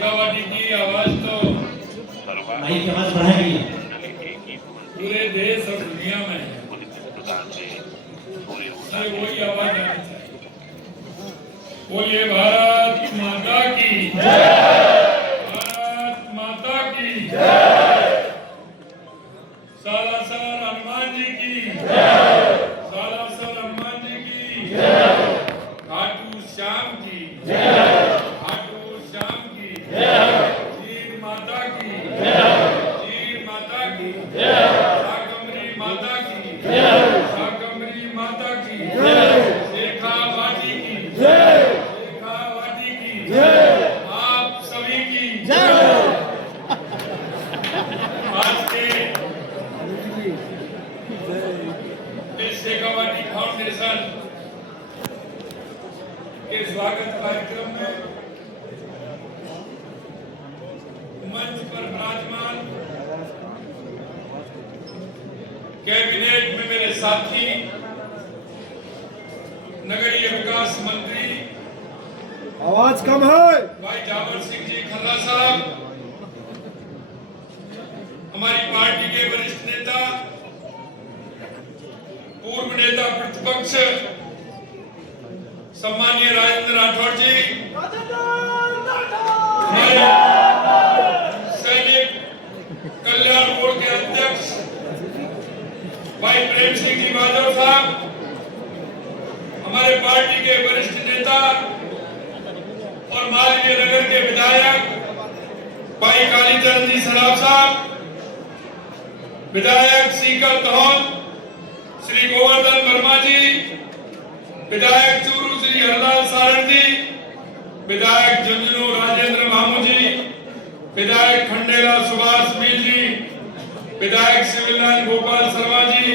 शेखावाटी की आवाज तो माइक की आवाज बढ़ाएगी पूरे देश और दुनिया में है। अरे वही आवाज आनी चाहिए। बोलिए भारत माता की जय, भारत माता की जय, सालासर हनुमान जी की जय, सालासर हनुमान जी की जय, खाटू श्याम की जय, खाटू श्याम की जय, चीर माता की जय, चीर माता की जय, शाकंभरी माता की जय, शाकंभरी माता की जय, शेखावाटी की जय, शेखावाटी की जय, आप सभी की जय। आज के इस शेखावाटी फाउंडेशन के स्वागत कार्यक्रम में मंच पर विराजमान कैबिनेट में मेरे साथी नगरीय विकास मंत्री आवाज कम है भाई जावर सिंह जी खन्ना साहब, हमारी पार्टी के वरिष्ठ नेता पूर्व नेता प्रतिपक्ष सम्मानीय राजेंद्र राठौड़ जी, हमारे सैनिक कल्याण बोर्ड के अध्यक्ष भाई प्रेम सिंह जी माधव साहब, हमारे पार्टी के वरिष्ठ नेता और मालवीय नगर के विधायक भाई कालीचरण जी सराफ साहब, विधायक सीकर तहौद श्री गोवर्धन वर्मा जी, विधायक चूरू श्री हरलाल सारंग जी, विधायक झुंझुनू राजेंद्र मामू जी, विधायक खंडेला सुभाष मील जी, विधायक सिविल लाइन गोपाल शर्मा जी,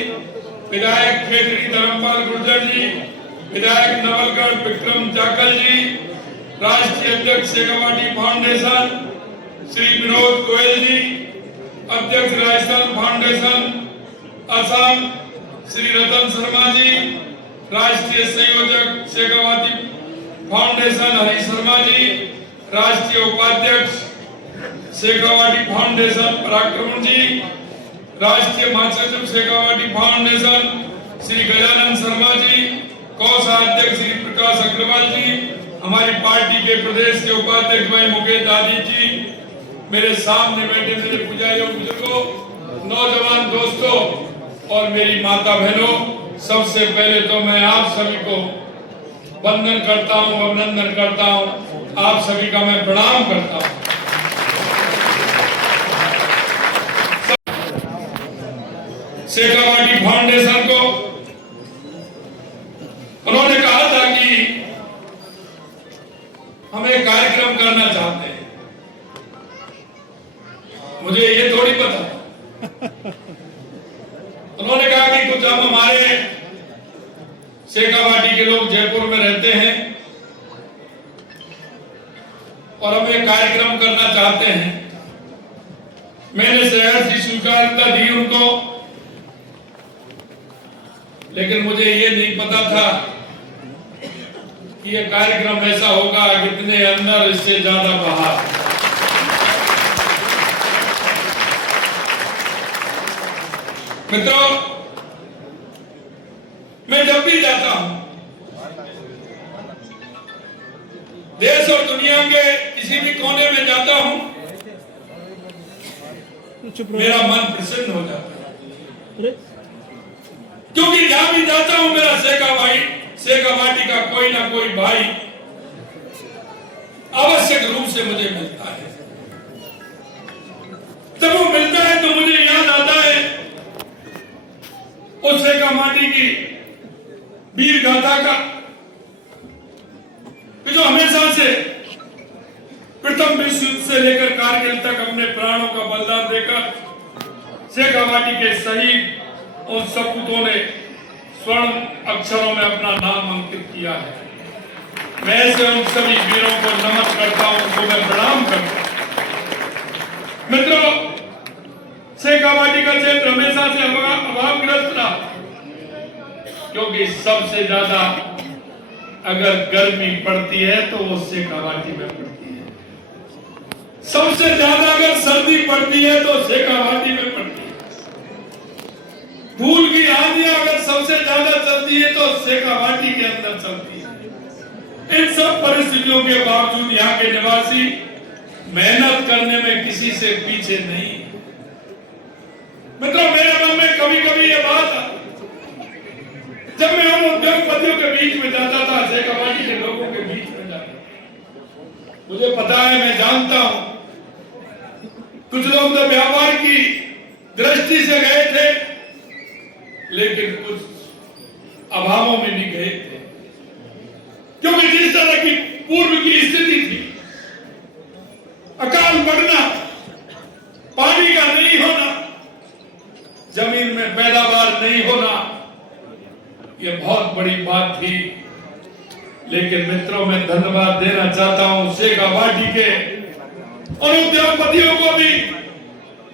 विधायक खेतड़ी धर्मपाल गुर्जर जी, विधायक नवलगढ़ विक्रम जाकल जी, राष्ट्रीय अध्यक्ष शेखावाटी फाउंडेशन श्री विनोद गोयल जी, अध्यक्ष राजस्थान फाउंडेशन असम श्री रतन शर्मा जी, राष्ट्रीय संयोजक शेखावाटी फाउंडेशन हरी शर्मा जी, राष्ट्रीय उपाध्यक्ष शेखावाटी फाउंडेशन पराक्रम जी, राष्ट्रीय महासचिव शेखावाटी फाउंडेशन श्री गजानन शर्मा जी, कोषाध्यक्ष श्री प्रकाश अग्रवाल जी, हमारी पार्टी के प्रदेश के उपाध्यक्ष भाई मुकेश दादी जी, मेरे सामने बैठे मेरे पूजारियों बुजुर्गों, नौजवान दोस्तों और मेरी माता बहनों, सबसे पहले तो मैं आप सभी को वंदन करता हूं, अभिनंदन करता हूं, आप सभी का मैं प्रणाम करता हूं। शेखावाटी फाउंडेशन को उन्होंने कहा था कि हम एक कार्यक्रम करना चाहते हैं, मुझे ये थोड़ी पता। उन्होंने कहा कि कुछ हम हमारे शेखावाटी के लोग जयपुर में रहते हैं और हम एक कार्यक्रम करना चाहते हैं। मैंने सहर्ष की स्वीकार्यता दी उनको, लेकिन मुझे ये नहीं पता था कि ये कार्यक्रम ऐसा होगा कितने अंदर इससे ज्यादा बाहर। मित्रों, मैं जब भी जाता हूं देश और दुनिया के किसी भी कोने में जाता हूं, मेरा मन प्रसन्न हो जाता है, क्योंकि जहां भी जाता हूं मेरा शेखावाटी का कोई ना कोई भाई आवश्यक रूप से मुझे मिलता है। जब वो मिलता है तो मुझे याद आता है उस शेखावाटी की वीर गाथा का, कि जो हमेशा से प्रथम विश्व युद्ध से लेकर कारगिल तक अपने प्राणों का बलिदान देकर शेखावाटी के शहीद उन सपूतों ने स्वर्ण अक्षरों में अपना नाम अंकित किया है। मैं ऐसे उन सभी वीरों को नमन करता हूं, उनको मैं प्रणाम करता हूं। मित्रों, शेखावाटी का क्षेत्र हमेशा से अभावग्रस्त रहा, क्योंकि सबसे ज्यादा अगर गर्मी पड़ती है तो वो शेखावाटी में पड़ती है। सबसे ज्यादा अगर सर्दी पड़ती है तो शेखावाटी में पड़ती है। धूल की आंधियां अगर सबसे ज्यादा चलती है तो शेखावाटी के अंदर चलती है। इन सब परिस्थितियों के बावजूद यहाँ के निवासी मेहनत करने में किसी से पीछे नहीं। मतलब मेरे मन में कभी कभी ये बात आती, जब मैं उन उद्योगपतियों के बीच में जाता था, शेखावाटी के लोगों के बीच में जाता, मुझे पता है, मैं जानता हूं, कुछ लोग तो व्यापार की दृष्टि से गए थे, लेकिन कुछ अभावों में भी गए थे, क्योंकि जिस तरह की पूर्व की स्थिति थी, अकाल पड़ना, पानी का नहीं होना, जमीन में पैदावार नहीं होना, यह बहुत बड़ी बात थी। लेकिन मित्रों, मैं धन्यवाद देना चाहता हूं शेखावाटी के और उद्योगपतियों को भी,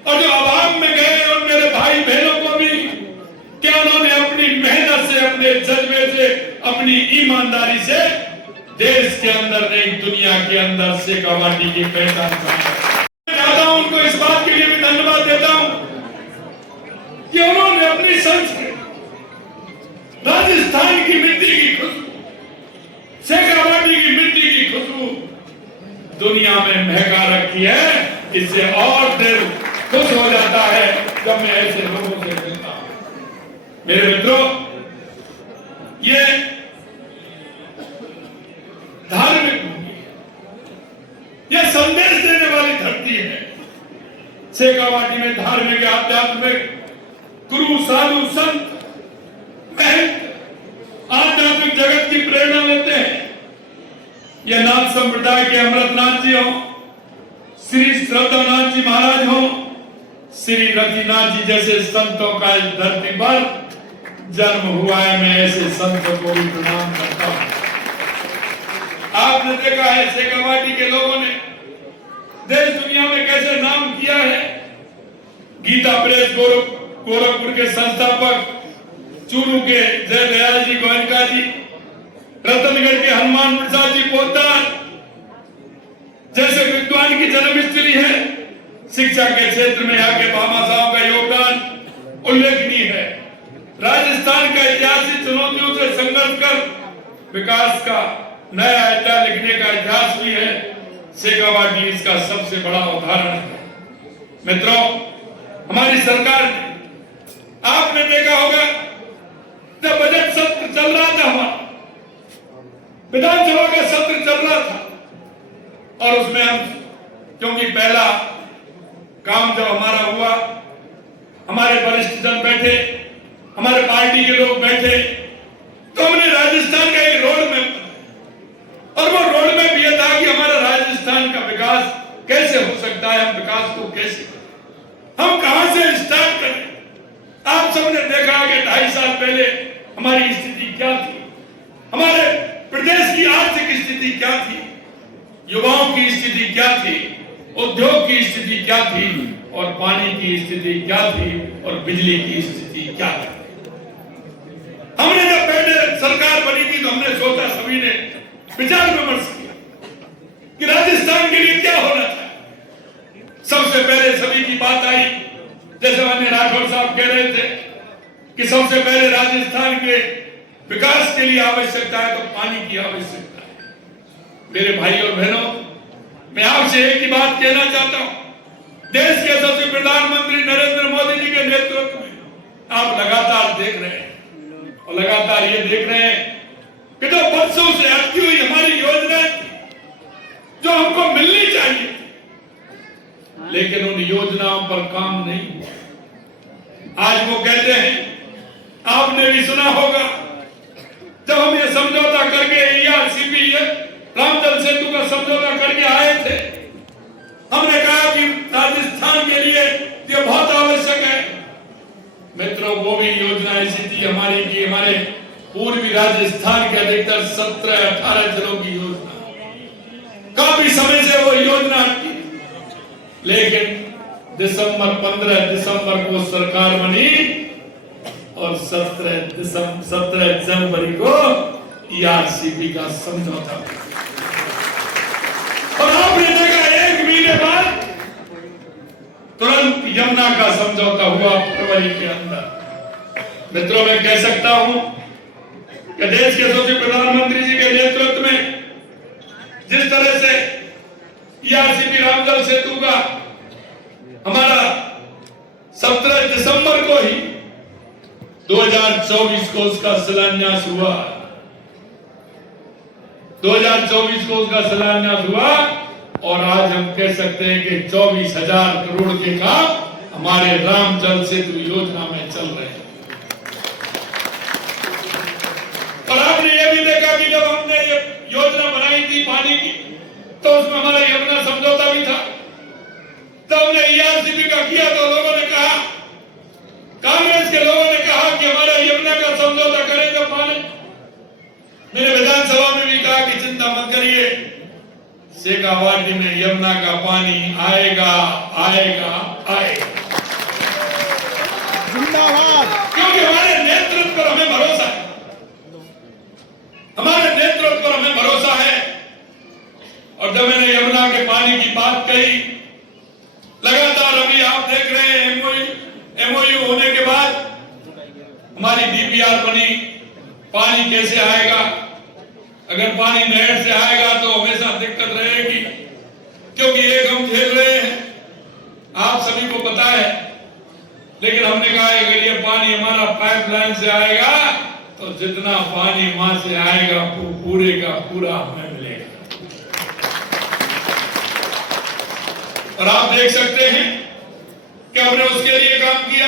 और जो अभाव में गए और मेरे भाई बहनों को भी, क्या उन्होंने अपनी मेहनत से, अपने जज्बे से, अपनी ईमानदारी से देश के अंदर नहीं, दुनिया के अंदर शेखावाटी की पहचान बनाई। चाहता हूं उनको इस बात के लिए भी धन्यवाद देता हूं कि उन्होंने अपनी संस्कृति, राजस्थान की मिट्टी की खुशबू, शेखावाटी की मिट्टी की खुशबू दुनिया में महका रखी है। इससे और दिल खुश हो जाता है जब मैं ऐसे लोगों से मिलता हूं। मेरे मित्रों, ये धार्मिक भूमि, ये संदेश देने वाली धरती है। शेखावाटी में धार्मिक, आध्यात्मिक गुरु, साधु, संत, महंत आध्यात्मिक जगत की प्रेरणा लेते हैं। यह नाथ संप्रदाय के अमृतनाथ जी हो, श्री श्रद्धानाथ जी महाराज हो, श्री रतिनाथ जी जैसे संतों का इस धरती पर जन्म हुआ है। मैं ऐसे संतों को भी प्रणाम करता हूं। आपने देखा है शेखावाटी के लोगों ने देश दुनिया में कैसे नाम किया है। गीता प्रेस गोरखपुर के संस्थापक, चूरू के जय दयाल जी गोयनका जी, रतनगढ़ के हनुमान प्रसाद जी पोद्दार जैसे विद्वान की जन्मस्थली है। शिक्षा के क्षेत्र में यहाँ के बाबा साहब का योगदान उल्लेखनीय है। राजस्थान का इतिहास चुनौतियों से संघर्ष कर विकास का नया अध्याय लिखने का इतिहास भी है। शेखावाटी इसका सबसे बड़ा उदाहरण है। मित्रों, हमारी सरकार ने, आपने देखा होगा, जब बजट सत्र चल रहा था, हमारा विधानसभा का सत्र चल रहा था, और उसमें हम, क्योंकि पहला काम जब हमारा हुआ, हमारे वरिष्ठ जन बैठे, हमारे पार्टी के लोग बैठे, तो हमने राजस्थान का एक रोड मैप, और वो रोड मैप यह था कि हमारा राजस्थान का विकास कैसे हो सकता है, हम विकास को कैसे, हम कहां से स्टार्ट करें। आप सबने देखा कि 2.5 साल पहले हमारी स्थिति क्या थी, हमारे प्रदेश की आर्थिक स्थिति क्या थी, युवाओं की स्थिति क्या थी, उद्योग की स्थिति क्या थी, और पानी की स्थिति क्या थी, और बिजली की स्थिति क्या थी। हमने जब पहले सरकार बनी थी तो हमने सोचा, सभी ने विचार विमर्श किया कि राजस्थान के लिए क्या होना चाहिए। सबसे पहले सभी की बात आई, जैसे माननीय राठौर साहब कह रहे थे कि सबसे पहले राजस्थान के विकास के लिए आवश्यकता है तो पानी की आवश्यकता है। मेरे भाई और बहनों, मैं आपसे एक ही बात कहना चाहता हूं, देश के यशस्वी प्रधानमंत्री नरेंद्र मोदी जी के नेतृत्व में आप लगातार देख रहे हैं, और लगातार ये देख रहे हैं कि जो वर्षों से अटकी हुई हमारी योजनाएं जो हमको मिलनी चाहिए, लेकिन उन योजनाओं पर काम नहीं हुआ। आज वो कहते हैं, आपने भी सुना होगा, जब हम ये समझौता करके ERCP रामजल सेतु का समझौता करके आए थे, हमने कहा कि राजस्थान के लिए ये बहुत आवश्यक है। मित्रों, वो भी योजना ऐसी थी हमारी की हमारे पूर्वी राजस्थान के अधिकतर 17-18 जिलों की योजना, काफी समय से वो योजना की, लेकिन 15 दिसंबर को सरकार बनी और 17 जनवरी को ERCP का समझौता। और आपने देखा 1 महीने उसके बाद तुरंत यमुना का समझौता हुआ फरवरी के अंदर। मित्रों, मैं कह सकता हूं कि देश के यशस्वी प्रधानमंत्री जी के नेतृत्व में जिस तरह से ईआरसीपी रामजल सेतु का हमारा 17 दिसंबर को ही 2024 को उसका शिलान्यास हुआ, 2024 को उसका शिलान्यास हुआ और आज हम कह सकते हैं कि 24,000 करोड़ के काम हमारे रामजल सेतु योजना में चल रहे हैं। और आपने ये भी देखा कि जब हमने ये योजना बनाई थी पानी की, तो उसमें हमारा यमुना समझौता भी था। तब हमने ईआरसीपी का किया तो लोगों ने कहा, कांग्रेस के लोगों ने कहा कि हमारा यमुना का समझौता करेगा पानी। मैंने विधानसभा में भी कहा कि चिंता मत करिए, शेखावाटी में यमुना का पानी आएगा आएगा आएगा। जिंदाबाद। क्योंकि हमारे नेतृत्व पर हमें भरोसा है, हमारे नेतृत्व पर हमें भरोसा है। और जब मैंने यमुना के पानी की बात कही, लगातार अभी आप देख रहे हैं एमओयू होने के बाद हमारी डीपीआर बनी, पानी कैसे आएगा। अगर पानी नहर से आएगा तो हमेशा दिक्कत रहेगी, क्योंकि एक हम झेल रहे हैं, आप सभी को पता है। लेकिन हमने कहा अगर ये पानी हमारा पाइपलाइन से आएगा तो जितना पानी वहां से आएगा वो पूरे का पूरा हमें मिलेगा। और आप देख सकते हैं कि हमने उसके लिए काम किया।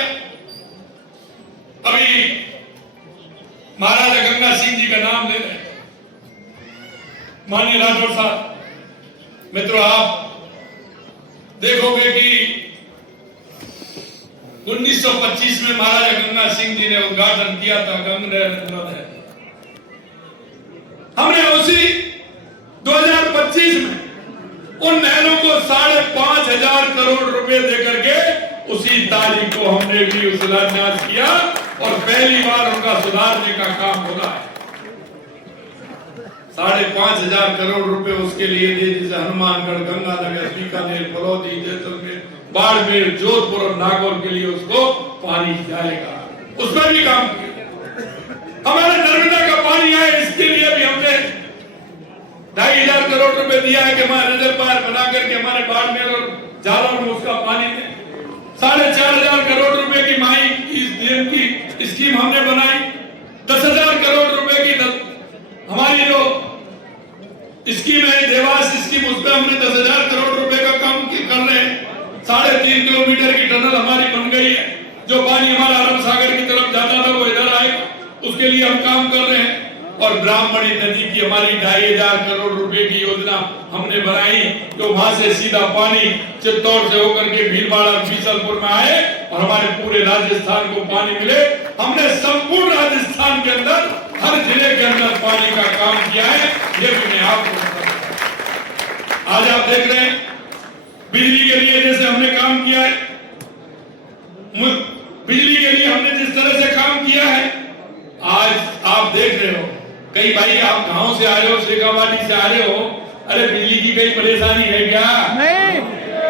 अभी महाराजा गंगा सिंह जी का नाम ले रहे, माननीय राठौर साहब, मित्रों आप देखोगे कि 1925 में महाराजा गंगा सिंह जी ने उद्घाटन किया था गंगा। हमने उसी 2025 में उन नहरों को 5,500 करोड़ रुपए देकर के उसी तारीख को हमने भी शिलान्यास किया और पहली बार उनका सुधारने का काम हो रहा है। 5,500 करोड़ रुपए उसके लिए दिए, जैसे हनुमानगढ़, गंगानगर, बीकानेर, फलौदी, जैसलमेर, बाड़मेर, जोधपुर और नागौर के लिए उसको पानी जाएगा, उसमें भी काम किया। हमारे नर्मदा का पानी आए इसके लिए भी हमने 2,500 करोड़ रुपए दिया है कि हमारे रिजर्वायर बना करके हमारे बाड़मेर और जालौर में उसका पानी दें। 4,500 करोड़ रुपए की माई इस डैम की स्कीम हमने बनाई। 10,000 करोड़ रुपए की हमारी जो स्कीम है देवास स्कीम, उस पर हमने 10,000 करोड़ रुपए का काम कर रहे हैं। 3.5 किलोमीटर की टनल हमारी बन गई है, जो पानी हमारा अरब सागर की तरफ जाता था वो इधर आएगा, उसके लिए हम काम कर रहे हैं। और ब्राह्मणी नदी की हमारी 2,500 करोड़ रुपए की योजना हमने बनाई, तो वहां से सीधा पानी चित्तौड़ से होकर के भीलवाड़ा बीसलपुर में आए और हमारे पूरे राजस्थान को पानी मिले। हमने संपूर्ण राजस्थान के अंदर हर जिले के अंदर पानी का काम किया है, ये भी मैं आपको बताऊं। आज आप देख रहे हैं बिजली के लिए जैसे हमने काम किया है, बिजली के लिए हमने जिस तरह से काम किया है, आज आप देख रहे हो। कई भाई आप गांव से आ रहे हो, शेखावाटी से आ रहे हो, अरे बिजली की कई परेशानी है क्या? नहीं।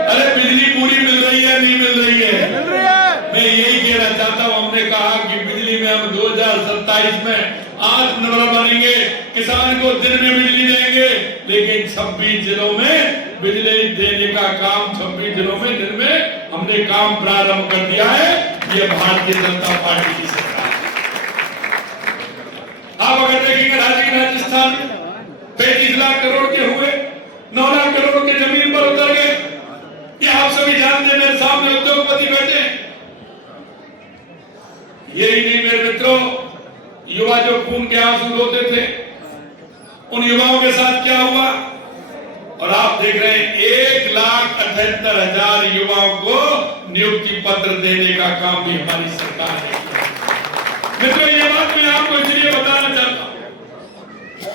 अरे बिजली पूरी मिल रही है, नहीं मिल रही है? मिल रही है। मैं यही कहना चाहता हूँ, हमने कहा कि बिजली में हम 2027 में आत्मनिर्भर बनेंगे, किसान को दिन में बिजली देंगे, लेकिन 26 जिलों में बिजली देने का काम 26 जिलों में दिन में हमने काम प्रारंभ कर दिया है। ये भारतीय जनता पार्टी की सरकार। आप अगर देखेंगे राजस्थान 35 लाख करोड़ के हुए, 9 लाख करोड़ के जमीन पर उतर गए। ये आप सभी जानते हैं, मेरे सामने उद्योगपति बैठे हैं। यही नहीं मेरे मित्रों, युवा जो खून के आंसू रोते थे, उन युवाओं के साथ क्या हुआ? और आप देख रहे हैं 1,78,000 युवाओं को नियुक्ति पत्र देने का काम भी हमारी सरकार ने किया। मित्रों, ये बात मैं आपको इसलिए बताना चाहता हूं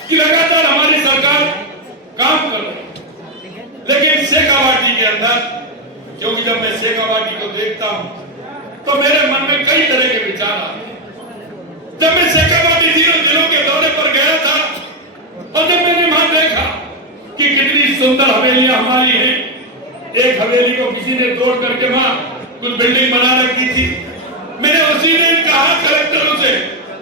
कि लगातार हमारी सरकार काम कर रही है, लेकिन शेखावाटी के अंदर, क्योंकि जब मैं शेखावाटी को देखता हूं तो मेरे मन में कई तरह के विचार आते हैं। जब मैं शेखावाटी जिलों के दौरे पर गया था और जब मैंने वहां देखा कि कितनी सुंदर हवेलियां हमारी हैं, एक हवेली को किसी ने तोड़ करके वहां कुछ बिल्डिंग बना रखी थी। मैंने उसी दिन कहा कलेक्टरों से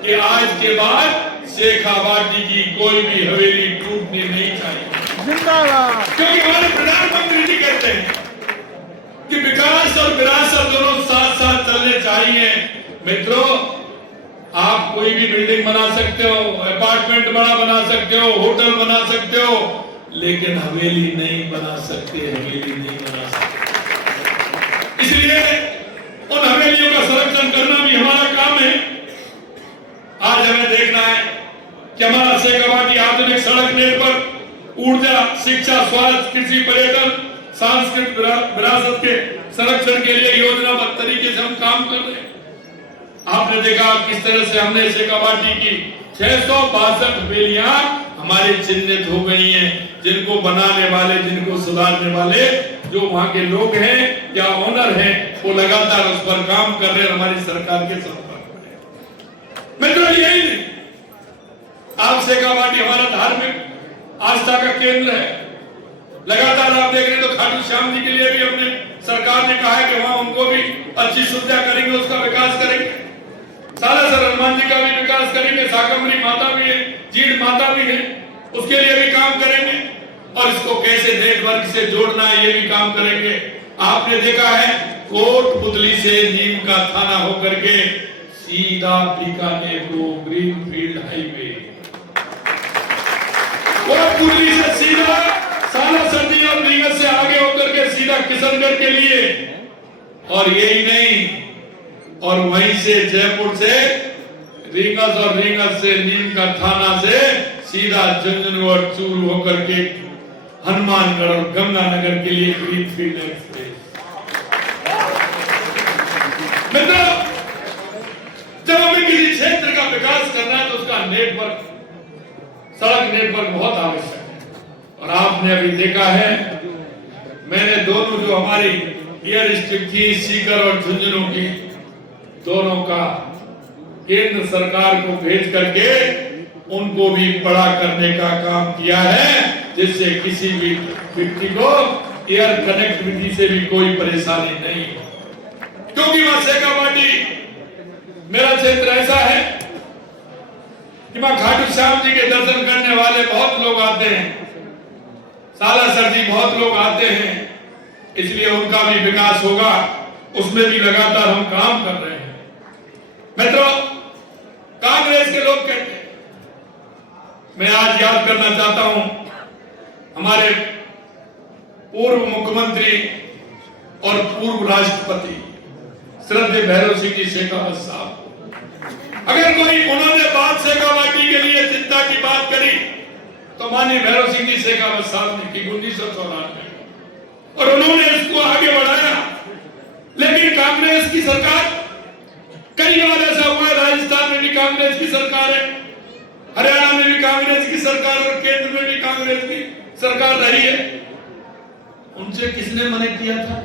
कि आज के बाद शेखावाटी की कोई भी हवेली टूटनी नहीं चाहिए, जिंदाबाद। क्योंकि हमारे प्रधानमंत्री जी कहते हैं कि विकास और विरासत दोनों साथ साथ चलने चाहिए। मित्रों, आप कोई भी बिल्डिंग बना सकते हो, अपार्टमेंट बना सकते हो, होटल बना सकते हो, लेकिन हवेली नहीं बना सकते, हवेली नहीं बना सकते। इसलिए उन हवेलियों का संरक्षण करना भी हमारा काम है। आज हमें देखना है कि हमारा शेखावाटी आधुनिक सड़क नेटवर्क, ऊर्जा, शिक्षा, स्वास्थ्य, कृषि, पर्यटन, सांस्कृतिक विरासत के संरक्षण के लिए योजनाबद्ध तरीके से हम काम कर रहे हैं। आपने देखा किस तरह से हमने शेखावाटी की 662 हवेलियां हमारे चिन्हित हो गई हैं, जिनको बनाने वाले, जिनको सुधारने वाले जो वहां के लोग हैं या ओनर हैं, वो लगातार उस पर काम कर रहे हैं, हमारी सरकार के संपर्क में। मित्रों, यही नहीं, आप शेखावाटी हमारा धार्मिक आस्था का केंद्र है। लगातार आप देख रहे हैं तो खाटू श्याम जी के लिए भी हमने सरकार ने कहा है कि वहां उनको भी अच्छी सुविधा करेंगे, उसका विकास करेंगे। सालासर हनुमान जी का भी विकास करेंगे, शाकंभरी माता भी है, जीड़ माता भी है, उसके लिए भी काम करेंगे, और इसको कैसे नेटवर्क से जोड़ना है ये भी काम करेंगे। आपने देखा है कोटपुतली से नीम का थाना होकर के सीधा बीकानेर को ग्रीनफील्ड हाईवे, कोटपुतली से सीधा सालासर जी और रींगस से आगे होकर के सीधा किशनगढ़ के लिए, और यही नहीं, और वहीं से जयपुर से रींगस और रींगस से नीम का थाना से सीधा झुंझुनू और चूरू होकर के हनुमानगढ़ और गंगानगर के लिए ग्रीनफील्ड एक्सप्रेस। मित्रों, जब हमें किसी क्षेत्र का विकास करना है तो उसका नेटवर्क, सड़क नेटवर्क बहुत आवश्यक है। और आपने अभी देखा है, मैंने दोनों जो हमारी एयर स्ट्रिप थी, सीकर और झुंझुनू की, दोनों का केंद्र सरकार को भेज करके उनको भी बड़ा करने का काम किया है, जिससे किसी भी व्यक्ति को एयर कनेक्टिविटी से भी कोई परेशानी नहीं हो। क्योंकि वहां शेखावाटी मेरा क्षेत्र ऐसा है कि वहां खाटू श्याम जी के दर्शन करने वाले बहुत लोग आते हैं, सालासर जी बहुत लोग आते हैं, इसलिए उनका भी विकास होगा, उसमें भी लगातार हम काम कर रहे हैं। मित्रों, कांग्रेस के लोग कहते हैं, मैं आज याद करना चाहता हूं हमारे पूर्व मुख्यमंत्री और पूर्व राष्ट्रपति श्रद्धेय भैरव सिंह जी शेखावत साहब। अगर कोई उन्होंने बात शेखावाटी के लिए चिंता की बात करी तो माननीय भैरव सिंह जी शेखावत साहब ने की 1994 और उन्होंने इसको आगे बढ़ाया। लेकिन कांग्रेस की सरकार, कई बार ऐसा हुआ, राजस्थान में भी कांग्रेस की सरकार है, हरियाणा में भी कांग्रेस की सरकार और केंद्र में भी कांग्रेस की सरकार रही है, उनसे किसने मना किया था?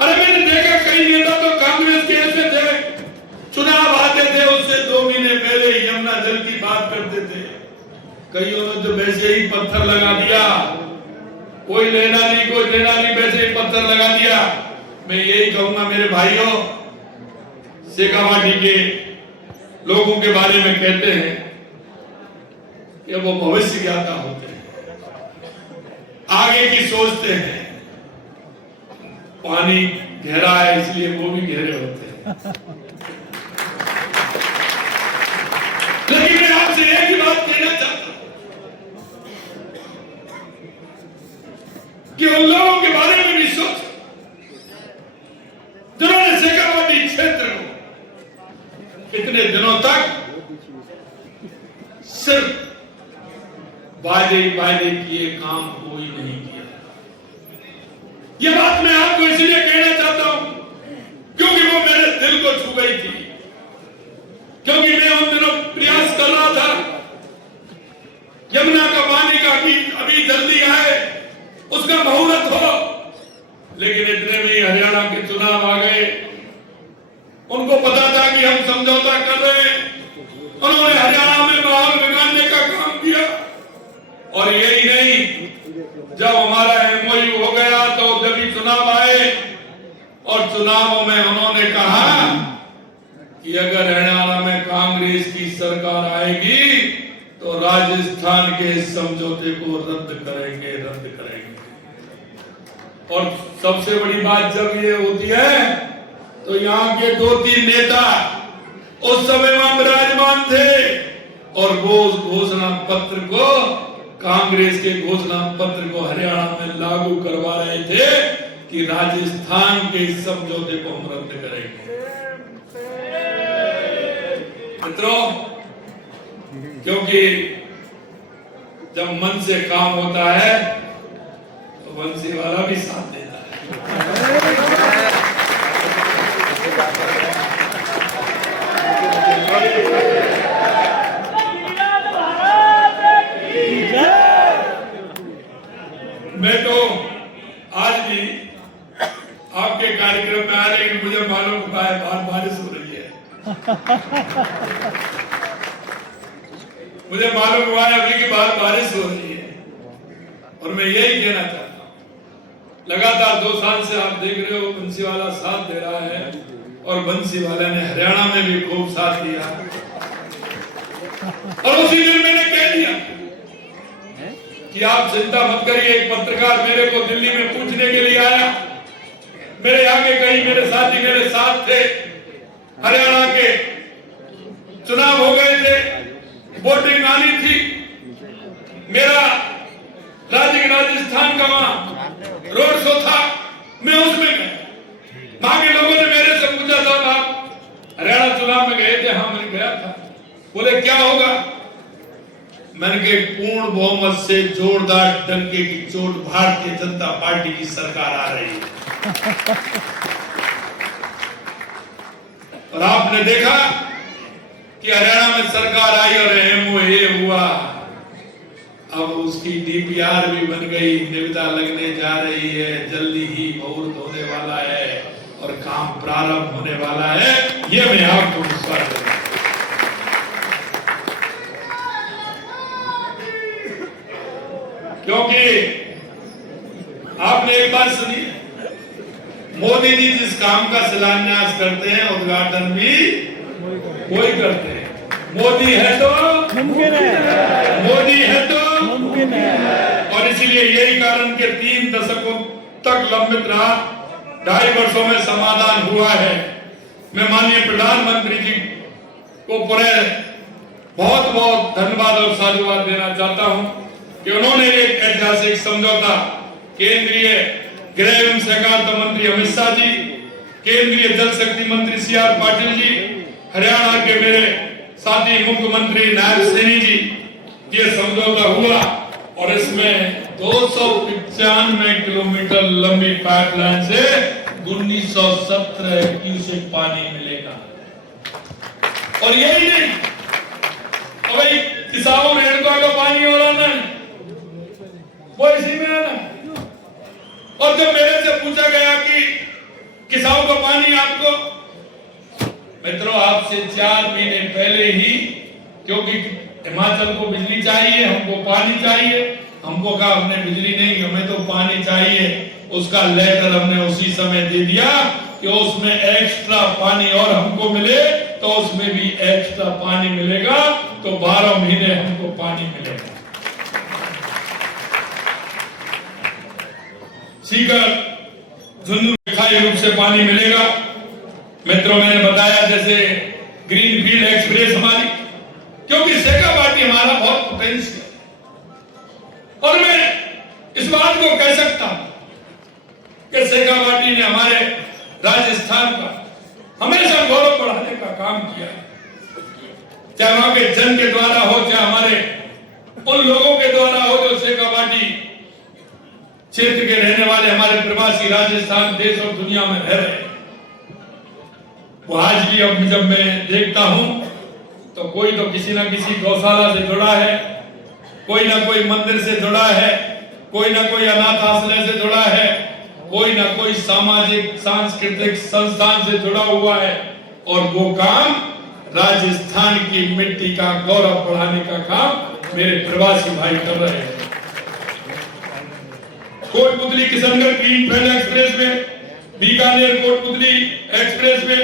अरे मैंने देखा कई नेता तो कांग्रेस के ऐसे थे, चुनाव आते थे उससे 2 महीने पहले ही यमुना जल की बात करते थे। कईयों ने तो वैसे ही पत्थर लगा दिया, कोई लेना नहीं कोई देना नहीं, वैसे ही पत्थर लगा दिया। मैं यही कहूंगा मेरे भाइयों, शेखावाटी के लोगों के बारे में कहते हैं कि वो भविष्य ज्ञाता होते हैं, आगे की सोचते हैं। पानी गहरा है इसलिए वो भी गहरे होते हैं। लेकिन मैं आपसे एक ही बात कहना चाहता हूं कि उन लोगों के बारे में भी सोच जिन्होंने शेखावाटी क्षेत्र को इतने दिनों तक सिर्फ वादे किए, काम कोई नहीं किया। यह बात मैं आपको इसलिए कहना चाहता हूं क्योंकि वो मेरे दिल को छू गई थी, क्योंकि मैं उन दिनों प्रयास कर रहा था यमुना का पानी का अभी जल्दी आए, उसका मुहूर्त हो। लेकिन इतने में हरियाणा के चुनाव आ गए, उनको पता था कि हम समझौता कर रहे हैं, उन्होंने हरियाणा में माहौल बिगाड़ने का काम किया। और यही नहीं, जब हमारा एमओयू हो गया तो सरकार आएगी तो राजस्थान के इस समझौते को रद्द करेंगे। और सबसे बड़ी बात जब ये होती है तो यहाँ के 2-3 नेता उस समय वहां विराजमान थे और वो उस घोषणा पत्र को, कांग्रेस के घोषणा पत्र को हरियाणा में लागू करवा रहे थे कि राजस्थान के इस समझौते को हम रद्द करेंगे। मित्रों, क्योंकि जब मन से काम होता है तो बंसी वाला भी साथ देता है। मैं तो आज भी आपके कार्यक्रम में आ रही, लेकिन मुझे मालूम हुआ है बाहर बारिश हो रही है। मुझे मालूम हुआ है अभी कि बाहर बारिश हो रही है और मैं यही कहना चाहता हूं, लगातार 2 साल से आप देख रहे हो बंसीवाला साथ दे रहा है और बंसीवाला ने हरियाणा में भी खूब साथ दिया। और उसी दिन मैंने कह दिया कि आप चिंता मत करिए। एक पत्रकार मेरे को दिल्ली में पूछने के लिए आया, मेरे आगे कई मेरे साथी मेरे साथ थे, हरियाणा के चुनाव हो गए थे, वोटिंग आनी थी, मेरा राजस्थान का वहां रोड शो था, मैं उसमें गया। वहां के लोगों ने मेरे से पूछा था आप हरियाणा चुनाव में गए थे? हाँ मैं गया था। बोले क्या होगा? मैंने के पूर्ण बहुमत से जोरदार डंके की चोट भारतीय जनता पार्टी की सरकार आ रही है। और आपने देखा कि हरियाणा में सरकार आई और MOA हुआ, अब उसकी DPR भी बन गई, निविदा लगने जा रही है, जल्दी ही मुहूर्त होने वाला है और काम प्रारंभ होने वाला है। ये मैं आपको विश्वास देता हूं। क्योंकि आपने एक बात सुनी, मोदी जी जिस काम का शिलान्यास करते हैं उद्घाटन भी वही करते हैं। मोदी है तो मुमकिन है, मोदी है तो मुमकिन है। और इसलिए यही कारण के 3 दशकों तक लंबित रहा 2.5 वर्षों में समाधान हुआ है। मैं माननीय प्रधानमंत्री जी को पूरे बहुत बहुत धन्यवाद और साधुवाद देना चाहता हूं कि उन्होंने एक ऐतिहासिक समझौता केंद्रीय गृह एवं सहकारिता मंत्री अमित शाह जी, केंद्रीय जल शक्ति मंत्री CR पाटिल जी, हरियाणा के मेरे साथी मुख्यमंत्री नायब सैनी जी, ये समझौता हुआ और इसमें 295 किलोमीटर लंबी पाइपलाइन से 1917 क्यूसेक पानी मिलेगा। और यही नहीं, भाई किसानों रेणुका का पानी और आना है वो इसी में आना। और जब मेरे से पूछा गया कि किसानों का पानी आपको, मित्रों आपसे 4 महीने पहले ही, क्योंकि हिमाचल को बिजली चाहिए, हमको पानी चाहिए, हमको कहा हमने बिजली नहीं हमें तो पानी चाहिए, उसका लेटर हमने उसी समय दे दिया कि उसमें एक्स्ट्रा पानी और हमको मिले तो उसमें भी एक्स्ट्रा पानी मिलेगा, तो 12 महीने हमको पानी मिलेगा। सीकर झुंझुनू स्थायी रूप से पानी मिलेगा। मित्रों मैंने बताया जैसे ग्रीनफील्ड एक्सप्रेस हमारी, क्योंकि शेखावाटी हमारा बहुत पोटेंशियल, और मैं इस बात को कह सकता हूं कि शेखावाटी ने हमारे राजस्थान का हमेशा गौरव बढ़ाने का काम किया, चाहे वहां के जन के द्वारा हो, चाहे हमारे उन लोगों के द्वारा हो जो शेखावाटी क्षेत्र के रहने वाले हमारे प्रवासी राजस्थान देश और दुनिया में रह रहे। वो आज भी अब जब मैं देखता हूं तो कोई तो किसी ना किसी गौशाला से जुड़ा है, कोई ना कोई मंदिर से जुड़ा है, कोई ना कोई अनाथ आश्रय से जुड़ा है, कोई ना कोई सामाजिक सांस्कृतिक संस्थान से जुड़ा हुआ है, और वो काम राजस्थान की मिट्टी का गौरव बढ़ाने का काम मेरे प्रवासी भाई कर रहे हैं। कोटपुतली किशनगढ़ ग्रीनफील्ड एक्सप्रेस में, बीकानेर कोटपुतली एक्सप्रेस में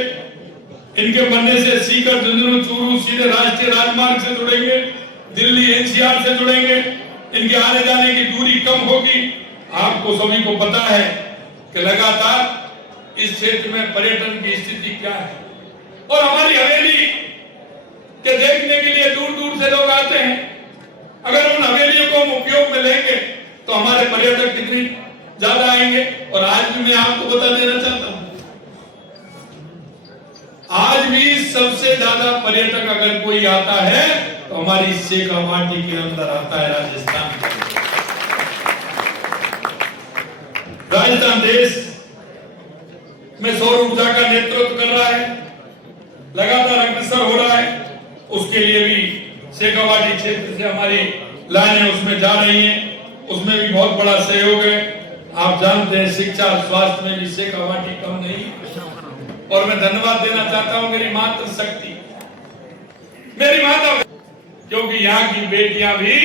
इनके बनने से सीकर, झुंझुनू, चूरू सीधे राष्ट्रीय राजमार्ग से जुड़ेंगे, दिल्ली एनसीआर से जुड़ेंगे, इनके आने जाने की दूरी कम होगी। आपको सभी को पता है कि लगातार इस क्षेत्र में पर्यटन की स्थिति क्या है और हमारी हवेली के देखने के लिए दूर दूर से लोग आते हैं। अगर उन हवेलियों को हम उपयोग में लेंगे तो हमारे पर्यटक कितनी ज्यादा आएंगे। और आज भी मैं आपको बता देना चाहता हूं, आज भी सबसे ज्यादा पर्यटक अगर कोई आता है तो हमारी शेखावाटी के अंदर आता है, राजस्थान। राजस्थान देश में सौर ऊर्जा का नेतृत्व कर रहा है, लगातार अग्रसर हो रहा है। उसके लिए भी शेखावाटी क्षेत्र से हमारी लाइनें उसमें जा रही हैं, उसमें भी बहुत बड़ा सहयोग है। आप जानते हैं शिक्षा और स्वास्थ्य में भी शेखावाटी कम नहीं। और मैं धन्यवाद देना चाहता हूं मेरी मातृशक्ति, मेरी माता, क्योंकि यहाँ की बेटियां भी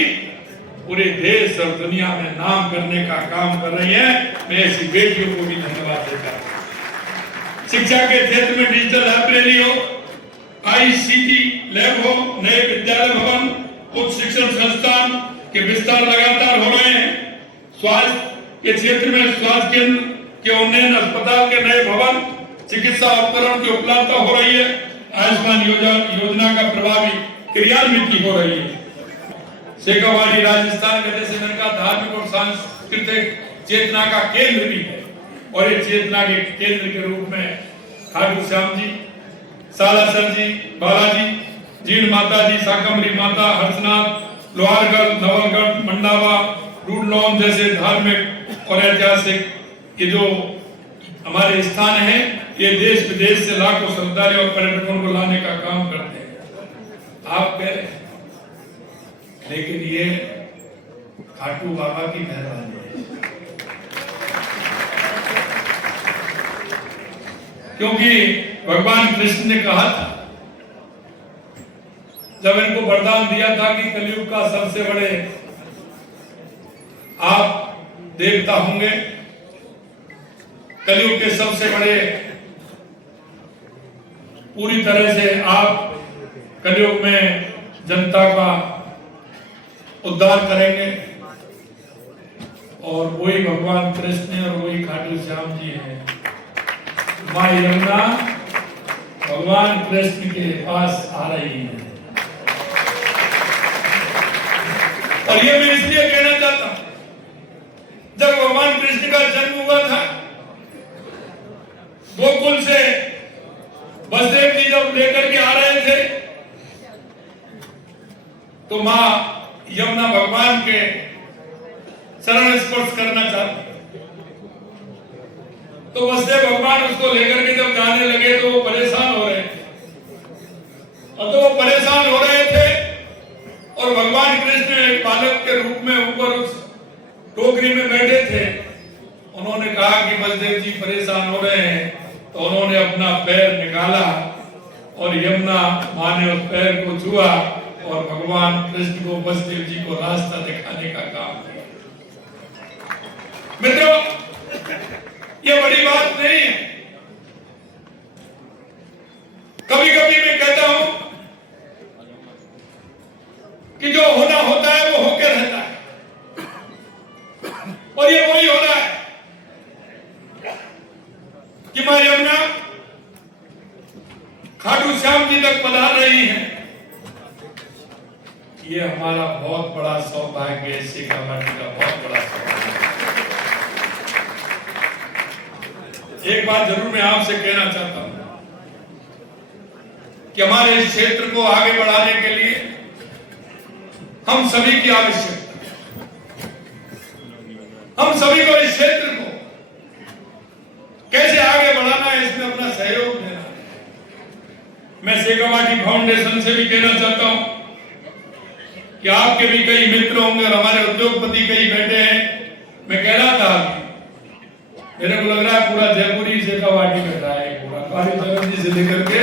पूरे देश और दुनिया में नाम करने का काम कर रही हैं। मैं ऐसी बेटियों को भी धन्यवाद देता हूं। शिक्षा के क्षेत्र में डिजिटल लाइब्रेरी हो, आईसीटी लैब हो, नए विद्यालय भवन, उच्च शिक्षण संस्थान के विस्तार लगातार हो रहे हैं। स्वास्थ्य के क्षेत्र में स्वास्थ्य केंद्र के उन्नयन, अस्पताल के नए भवन, चिकित्सा उपकरण की उपलब्धता हो रही है। आयुष्मान योजना का प्रभावी क्रियान्वित हो रही है। शेखावाटी राजस्थान के जैसे मैंने कहा धार्मिक और सांस्कृतिक चेतना का केंद्र भी है। और ये चेतना के केंद्र के रूप में खाटू श्याम जी, सालासर जी, बालाजी, जीण माता जी, शाकंभरी माता, हर्षनाथ, लोहारगढ़, नवलगढ़, मंडावा, रूडलॉन जैसे धार्मिक और ऐतिहासिक ये जो हमारे स्थान हैं, ये देश विदेश से लाखों श्रद्धालु और पर्यटकों को लाने का काम करते हैं। आप कह रहे हैं, लेकिन ये खाटू बाबा की मेहरबानी है, क्योंकि भगवान कृष्ण ने कहा था, जब इनको वरदान दिया था कि कलयुग का सबसे बड़े आप देवता होंगे, कलयुग के सबसे बड़े पूरी तरह से आप कलयुग में जनता का उद्धार करेंगे। और वही भगवान कृष्ण और वही खाटू श्याम जी हैं। मां यमुना भगवान कृष्ण के पास आ रही है। और ये मैं इसलिए कहना चाहता हूं, जब भगवान कृष्ण का जन्म हुआ था गोकुल से बसदेव जी जब लेकर के आ रहे थे, तो मां यमुना भगवान के चरण स्पर्श करना चाहती, तो बसदेव भगवान उसको लेकर के जब जाने लगे तो वो परेशान हो रहे थे। और तो वो परेशान हो रहे थे और भगवान कृष्ण एक बालक के रूप में ऊपर उस टोकरी में बैठे थे। उन्होंने कहा कि बलदेव जी परेशान हो रहे हैं, तो उन्होंने अपना पैर निकाला और यमुना मां ने उस पैर को छुआ और भगवान कृष्ण को, बसदेव जी को रास्ता दिखाने का काम किया। मित्रों, ये बड़ी बात नहीं है। कभी कभी मैं कहता हूं कि जो होना होता है वो होकर रहता है, और ये वही हो रहा है कि मां यमुना खाटू श्याम जी तक पधार रही हैं। ये हमारा बहुत बड़ा सौभाग्य है, शेखावाटी का बहुत बड़ा सौभाग्य। एक बात जरूर मैं आपसे कहना चाहता हूं कि हमारे इस क्षेत्र को आगे बढ़ाने के लिए हम सभी की आवश्यकता है। हम सभी को इस क्षेत्र को कैसे आगे बढ़ाना है, इसमें अपना सहयोग देना है। मैं शेखावाटी फाउंडेशन से भी कहना चाहता हूं कि आपके भी कई मित्र होंगे और हमारे उद्योगपति कई बैठे हैं। मैं कह रहा था, मेरे को लग रहा है पूरा जयपुरी शेखावाटी बैठा है, पूरा कालीचरण जी से लेकर के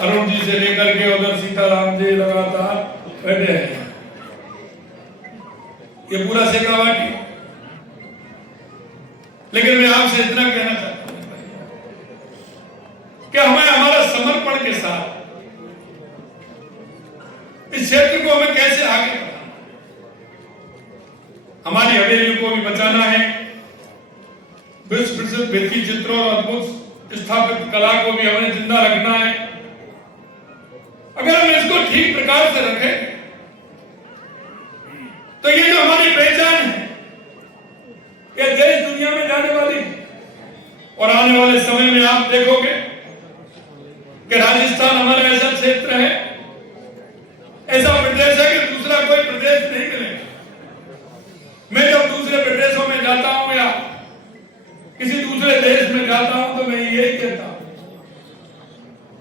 अरुण जी से लेकर के उधर सीताराम जी लगातार बैठे हैं। ये पूरा शेखावाटी। लेकिन मैं आपसे इतना कहना चाहता हूं कि हमें हमारा समर्पण के साथ इस क्षेत्र को हमें कैसे आगे बढ़ाना, हमारी हवेलियों को भी बचाना है, विश्व प्रसिद्ध भित्ति चित्रों और अद्भुत स्थापित कला को भी हमें जिंदा रखना है। अगर हम इसको ठीक प्रकार से रखें तो ये जो हमारी पहचान है, ये देश दुनिया में जाने वाली है। और आने वाले समय में आप देखोगे कि राजस्थान हमारा ऐसा क्षेत्र है, ऐसा प्रदेश है कि दूसरा कोई प्रदेश नहीं मिलेगा। मैं जब दूसरे प्रदेशों में जाता हूं या किसी दूसरे देश में जाता हूं तो मैं यही कहता हूं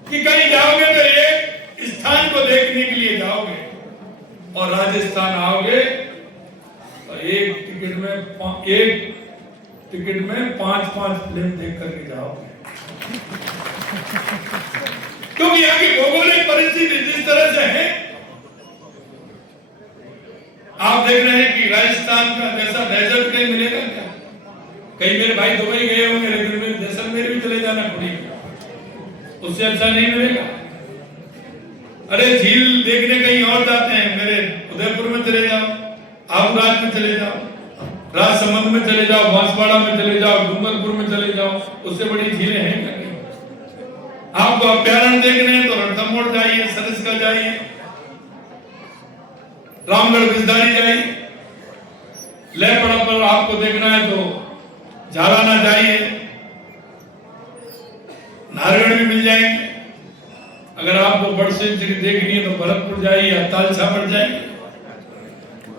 कि कहीं जाओगे तो एक स्थान को देखने के लिए जाओगे और राजस्थान आओगे तो एक टिकट में 5-5 फिल्म देख करके जाओगे, क्योंकि यहाँ की भौगोलिक परिस्थिति जिस तरह से है। आप देख रहे हैं कि राजस्थान का जैसा डेजर्ट कहीं मिलेगा क्या? कई मेरे भाई दुबई गए होंगे, लेकिन मैं जैसलमेर भी चले जाना पड़ेगा, उससे अच्छा नहीं मिलेगा। अरे झील देखने कहीं और जाते हैं, मेरे उदयपुर में चले जाओ, आबूराज में चले जाओ, राजसमंद में चले जाओ, बांसवाड़ा में चले जाओ, डूंगरपुर में चले जाओ, उससे बड़ी झीलें हैं क्या? आपको अभ्यारण्य देखने हैं तो रणथंभौर जाइए, सरिस्का जाइए, रामगढ़ बिजदारी जाइए। लेपड़ा पर आपको देखना है तो झालाना जाइए, नारगढ़ भी मिल जाएंगे। अगर आपको बर्ड सेंचुरी देखनी है तो भरतपुर जाइए, तालछा पड़ जाएंगे,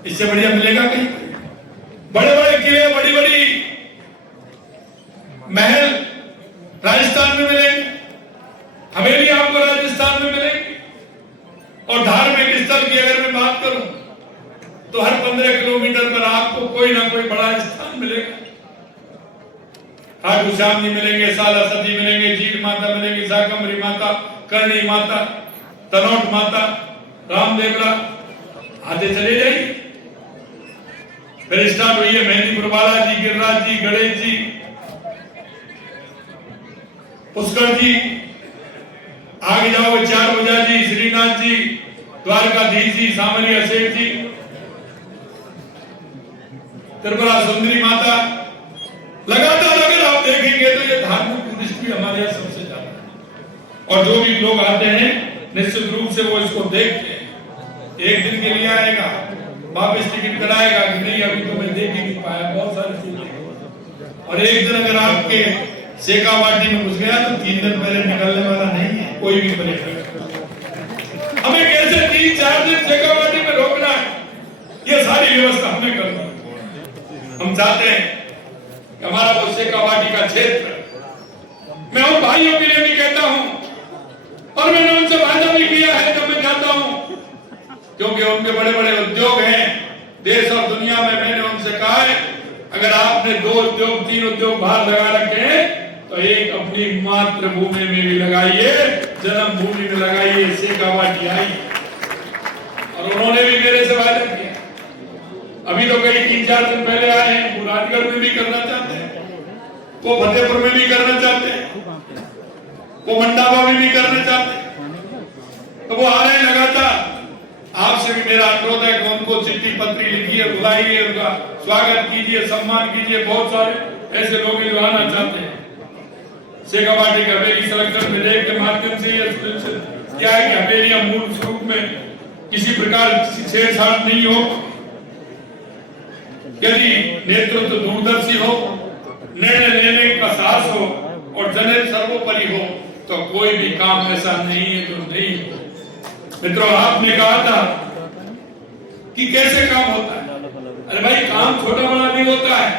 इससे बढ़िया मिलेगा कहीं? बड़े बड़े किले, बड़ी बड़ी महल राजस्थान में मिलेंगे, हवेली आपको राजस्थान में मिलेगी। और धार्मिक स्थल की अगर मैं बात करूं तो हर 15 किलोमीटर पर आपको कोई ना कोई बड़ा स्थान मिलेगा। खाटू श्याम जी मिलेंगे, साला सती मिलेंगे, जीर माता मिलेंगी, शाकंभरी माता, करणी माता, तनोट माता, रामदेवरा, आते चले जाइए। फिर स्टार्ट हुई है मेहंदीपुर बालाजी, गिरिराज जी, गणेश जी, पुष्कर जी, आगे जाओगे 4 भुजा जी, श्रीनाथ जी, द्वारकाधीश जी, सामरिया सेठ जी, त्रिपुरा सुंदरी माता। लगातार अगर आप देखेंगे तो ये धार्मिक टूरिस्ट भी हमारे यहाँ सबसे ज्यादा है। और जो भी लोग आते हैं निश्चित रूप से वो इसको देखते हैं, एक दिन के लिए आएगा, वापस टिकट कराएगा कि नहीं अभी तो मैं देख ही नहीं पाया, बहुत सारी चीजें। और एक दिन अगर आपके शेखावाटी में घुस गया तो 3 दिन पहले निकलने वाला नहीं है कोई भी पर्यटक। हमें कैसे 3-4 दिन शेखावाटी में रोकना है, ये सारी व्यवस्था हमें करनी है। हम चाहते हैं कि हमारा वो शेखावाटी का क्षेत्र, मैं उन भाइयों के लिए भी कहता हूं और मैंने उनसे वादा भी किया है जब मैं जाता हूं, क्योंकि उनके बड़े बड़े उद्योग हैं देश और दुनिया में। मैंने उनसे कहा है अगर आपने 2 उद्योग 3 उद्योग बाहर लगा रखे हैं तो एक अपनी मातृभूमि में भी लगाइए, जन्मभूमि में लगाइए, शेखावाटी आई। और उन्होंने भी मेरे से वादा किया। अभी तो कई 3-4 दिन पहले आए हैं, वो राजगढ़ में भी करना चाहते हैं, वो फतेहपुर में भी करना चाहते हैं, वो मंडावा में भी करना चाहते हैं, तो वो आ रहे हैं लगातार। आपसे भी मेरा अनुरोध है कि उनको चिट्ठी पत्री लिखिए, बुलाइए, उनका स्वागत कीजिए, सम्मान कीजिए। बहुत सारे ऐसे लोग जो आना चाहते हैं। शेखावाटी का हवेली संरक्षण विधेयक के माध्यम से ये क्या है कि हवेलियां मूल स्वरूप में किसी प्रकार की छेड़छाड़ नहीं हो, यदि नेतृत्व दूरदर्शी हो, निर्णय लेने का साहस हो और जनहित सर्वोपरि हो तो कोई भी काम ऐसा नहीं है जो नहीं हो। मित्रों, आपने कहा था कि कैसे काम होता है। अरे भाई, काम छोटा बड़ा नहीं होता है,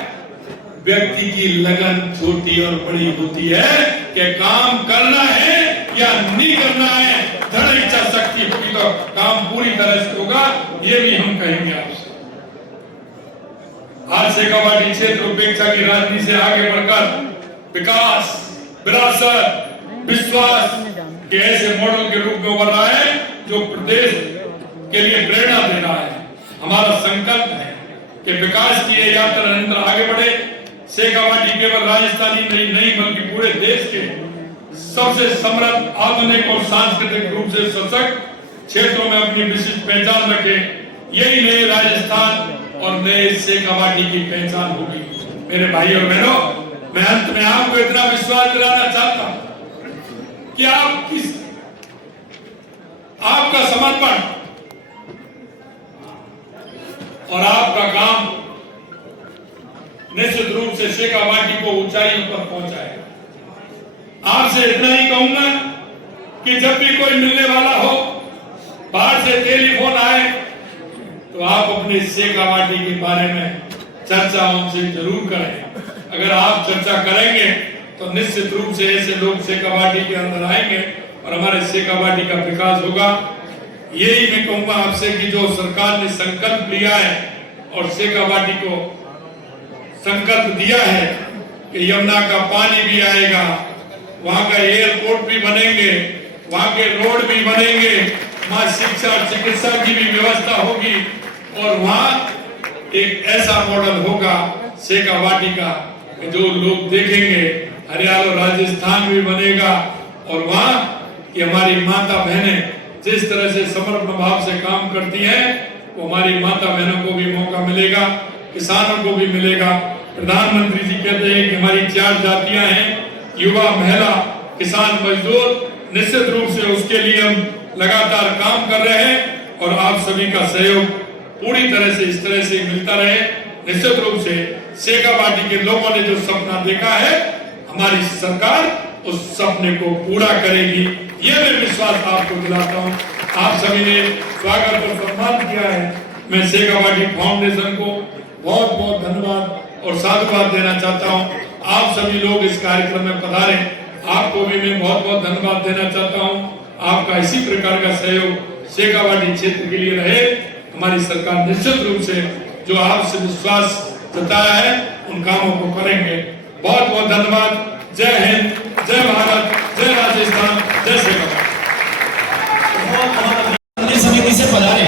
व्यक्ति की लगन छोटी और बड़ी होती है कि काम करना है या नहीं करना है। दृढ़ इच्छा शक्ति होगी तो काम पूरी तरह से होगा, ये भी हम कहेंगे आपसे। आज शेखावाटी क्षेत्र उपेक्षा की राजनीति से आगे बढ़कर विकास, विरासत, विश्वास के ऐसे मॉडल के रूप में उभर रहा है जो प्रदेश के लिए प्रेरणा दे रहा है। हमारा संकल्प है कि विकास की ये यात्रा निरंतर आगे बढ़े। शेखावाटी केवल राजस्थानी नहीं बल्कि पूरे देश के सबसे समृद्ध, आधुनिक और सांस्कृतिक रूप से सशक्त क्षेत्रों में अपनी विशिष्ट पहचान रखे। यही नए राजस्थान और नए शेखावाटी की पहचान होगी। मेरे भाई और बहनों, मैं अंत में आपको इतना विश्वास दिलाना चाहता हूं कि आपका समर्पण और आपका काम निश्चित रूप से शेखावाटी को ऊंचाइयों पर पहुंचाएगा। आपसे इतना ही कहूंगा कि जब भी कोई मिलने वाला हो, बाहर से टेलीफोन आए, तो आप अपने शेखावाटी के बारे में चर्चा उनसे जरूर करें। अगर आप चर्चा करेंगे तो निश्चित रूप से ऐसे लोग शेखावाटी के अंदर आएंगे और हमारे शेखावाटी का विकास होगा। यही मैं कहूंगा आपसे कि जो सरकार ने संकल्प लिया है और शेखावाटी को संकल्प दिया है कि यमुना का पानी भी आएगा, वहां का एयरपोर्ट भी बनेंगे, वहां के रोड भी बनेंगे, वहां शिक्षा और चिकित्सा की भी व्यवस्था होगी और वहां एक ऐसा मॉडल होगा शेखावाटी का कि जो लोग देखेंगे हरियाणा राजस्थान भी बनेगा। और वहां की हमारी माता बहनें जिस तरह से समर्पण भाव से काम करती हैं, वो हमारी माता बहनों को भी मौका मिलेगा, किसानों को भी मिलेगा। प्रधानमंत्री जी कहते हैं कि हमारी 4 जातियां हैं, युवा, महिला, किसान, मजदूर। निश्चित रूप से उसके लिए हम लगातार काम कर रहे हैं और आप सभी का सहयोग पूरी तरह से इस तरह से मिलता रहे। निश्चित रूप से शेखावाटी के लोगों ने जो सपना देखा है, हमारी सरकार उस सपने को पूरा करेगी, ये मैं विश्वास आपको दिलाता हूँ। आप सभी ने स्वागत और सम्मान किया है। मैं शेखावाटी फाउंडेशन को बहुत बहुत धन्यवाद और साधुवाद देना चाहता हूँ। आप सभी लोग इस कार्यक्रम में पधारे, आपको भी मैं बहुत बहुत धन्यवाद देना चाहता हूँ। आपका इसी प्रकार का सहयोग शेखावाटी क्षेत्र के लिए रहे। हमारी सरकार निश्चित रूप से जो आपसे विश्वास जताया है उन कामों को करेंगे। बहुत बहुत धन्यवाद। जय हिंद, जय भारत, जय राजस्थान, जय शेखावाटी। समिति से पधारे।